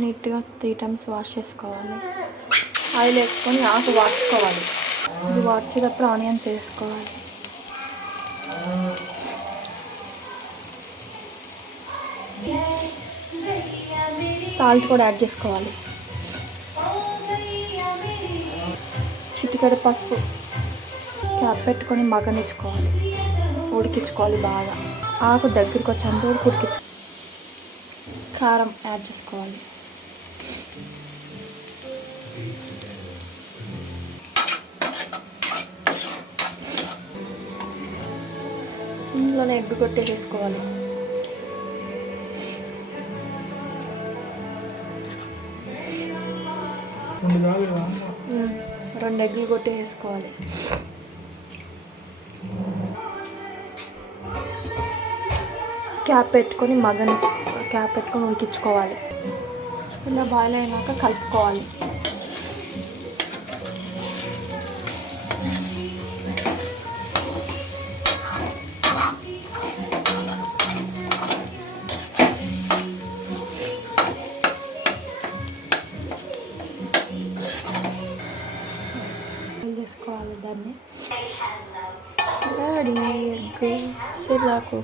నీట్గా 3 times wash చేసుకోవాలి. ఆయిల్ వేసుకొని ఆకు వాడ్చుకోవాలి. ఇది వాడ్చేటప్పుడు ఆనియన్స్ వేసుకోవాలి. సాల్ట్ కూడా యాడ్ చేసుకోవాలి. చిటికెడు పసుపు. క్యాప్ పెట్టుకొని మగ్గనిచ్చుకోవాలి, ఉడికించుకోవాలి బాగా. ఆకు దగ్గరికి వచ్చేంత వరకు ఉడికించు. కారం యాడ్ చేసుకోవాలి. ఇందులోనే ఎగ్ కొట్టేసేసుకోవాలి. రెండు ఎగ్గులు కొట్టేసుకోవాలి. క్యాప్ పెట్టుకొని ఉడికించుకోవాలి. ఇలా బాయిల్ అయినాక కలుపుకోవాలి. చేసుకోవాలి దాన్ని. రెడీ ఎగ్ సిర్లాకు.